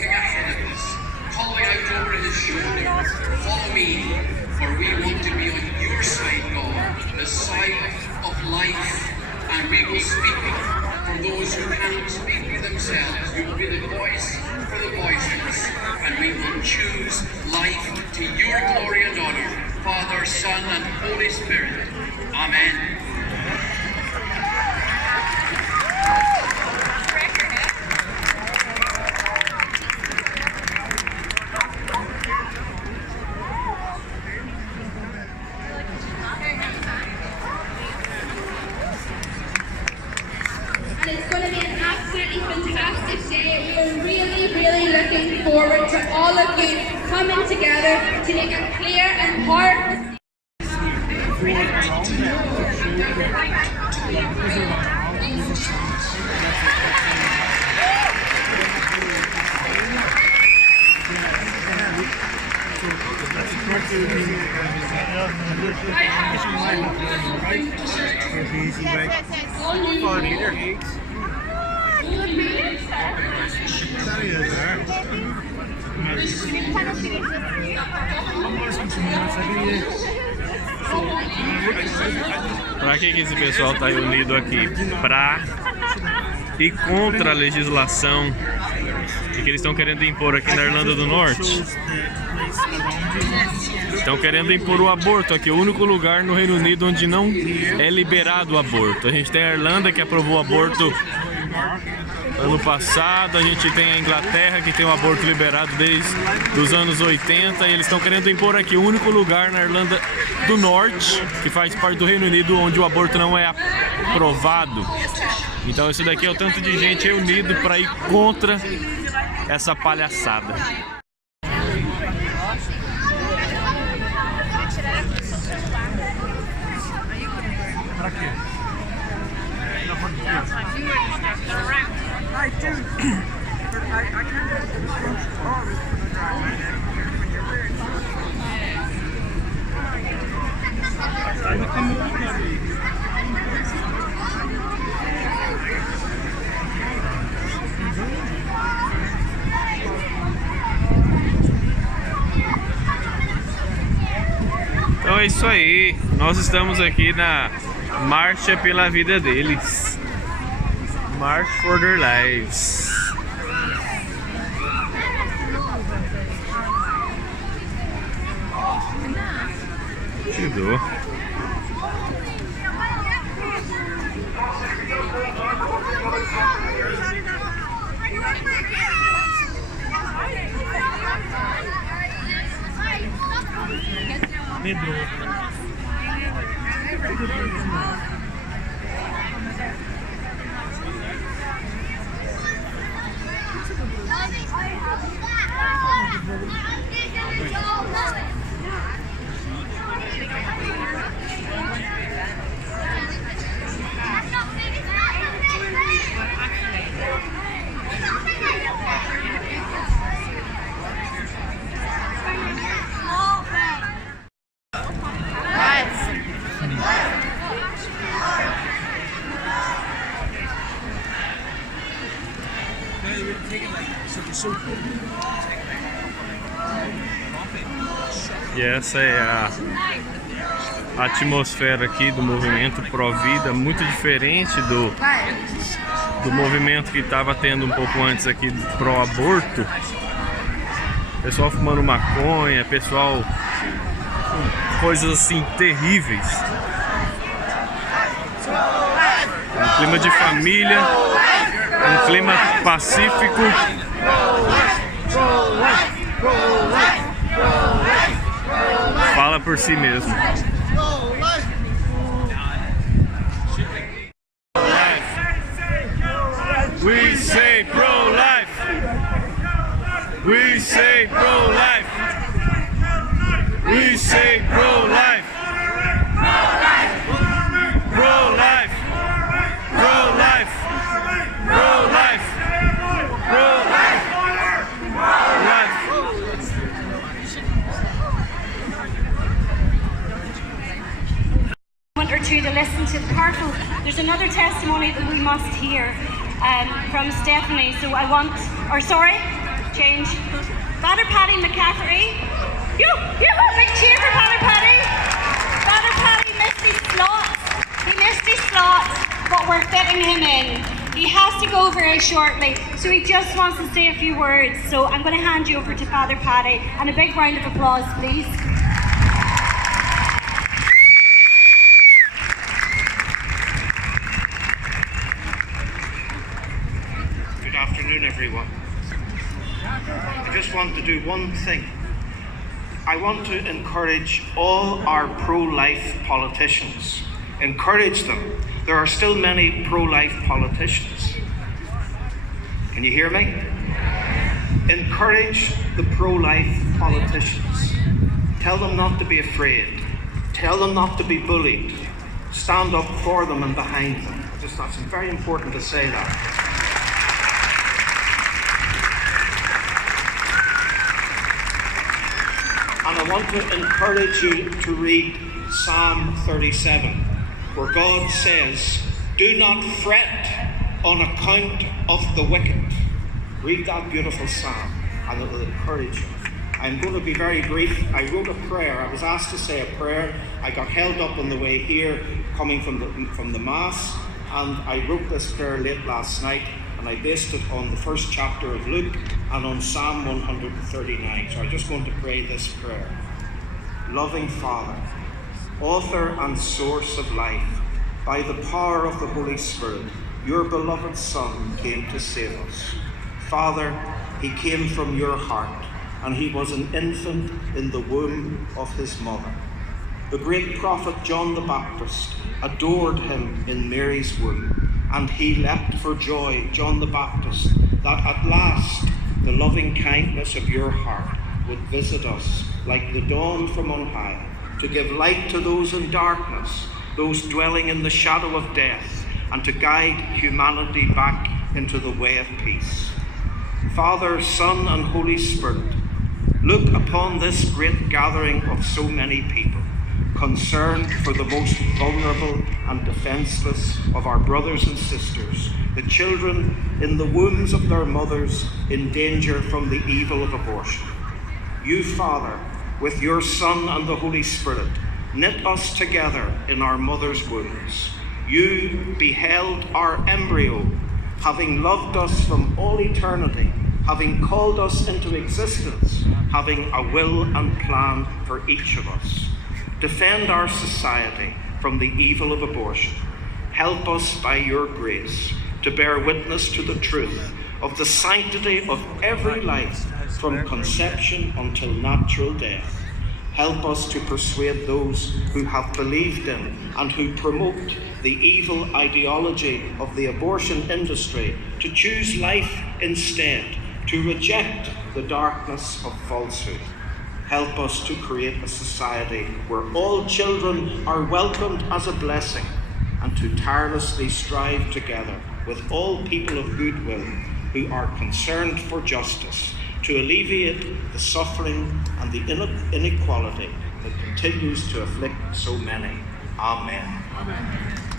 looking ahead of us, calling out over his shoulder, follow me, for we want to be on your side, God, the side of life, and we will speak for those who cannot speak for themselves. We will be the voice for the voiceless, and we will choose life to your glory and honor, Father, Son, and Holy Spirit. Amen. It's going to be an absolutely fantastic day. We're really looking forward to all of you coming together to make a clear and powerful. Para que esse pessoal está unido aqui? Para ir contra a legislação que eles estão querendo impor aqui na Irlanda do Norte. Estão querendo impor o aborto aqui, o único lugar no Reino Unido onde não é liberado o aborto. A gente tem a Irlanda, que aprovou o aborto ano passado, a gente tem a Inglaterra, que tem o aborto liberado desde os anos 80, e eles estão querendo impor aqui o único lugar na Irlanda do Norte, que faz parte do Reino Unido, onde o aborto não é aprovado. Então isso daqui é o tanto de gente reunido para ir contra essa palhaçada. Pra quê? I do, but I can't always put a drive when you're wearing Então é isso aí, nós estamos aqui na Marcha pela Vida deles. March for their lives. Que dor. E essa é a atmosfera aqui do movimento Pró-Vida, muito diferente do movimento que estava tendo um pouco antes aqui pró-aborto. Pessoal fumando maconha, pessoal com coisas assim terríveis. Um clima de família, um clima pacífico. Fala por si mesmo. We say pro-life. We say pro-life. We say pro-life. Pro-life. Pro-life. Pro-life. Pro-life. Or two to listen to the powerful. There's another testimony that we must hear from Stephanie. So I want, or sorry, do change. Father Paddy McCafferty. Big cheer for Father Paddy. Father Paddy missed his slot. He missed his slot, but we're fitting him in. He has to go very shortly, so he just wants to say a few words. So I'm going to hand you over to Father Paddy, and a big round of applause, please. Good afternoon, everyone. I just want to do one thing. I want to encourage all our pro-life politicians. Encourage them. There are still many pro-life politicians. Can you hear me? Encourage the pro-life politicians. Tell them not to be afraid. Tell them not to be bullied. Stand up for them and behind them. That's very important to say that. And I want to encourage you to read Psalm 37, where God says, "Do not fret on account of the wicked." Read that beautiful psalm, and it will encourage you. I'm going to be very brief. I wrote a prayer. I was asked to say a prayer. I got held up on the way here, coming from the Mass, and I wrote this prayer late last night, and I based it on the first chapter of Luke and on Psalm 139. So I'm just going to pray this prayer. Loving Father, author and source of life, by the power of the Holy Spirit, your beloved Son came to save us. Father, he came from your heart, and he was an infant in the womb of his mother. The great prophet John the Baptist adored him in Mary's womb, and he leapt for joy, John the Baptist, that at last the loving kindness of your heart would visit us like the dawn from on high, to give light to those in darkness, those dwelling in the shadow of death, and to guide humanity back into the way of peace. Father, Son, and Holy Spirit, look upon this great gathering of so many people, concerned for the most vulnerable and defenseless of our brothers and sisters, the children in the wombs of their mothers in danger from the evil of abortion. You, Father, with your Son and the Holy Spirit, knit us together in our mother's wombs. You beheld our embryo, having loved us from all eternity, having called us into existence, having a will and plan for each of us. Defend our society from the evil of abortion. Help us by your grace to bear witness to the truth of the sanctity of every life from conception until natural death. Help us to persuade those who have believed in and who promote the evil ideology of the abortion industry to choose life instead, to reject the darkness of falsehood. Help us to create a society where all children are welcomed as a blessing, and to tirelessly strive together with all people of goodwill who are concerned for justice, to alleviate the suffering and the inequality that continues to afflict so many. Amen. Amen.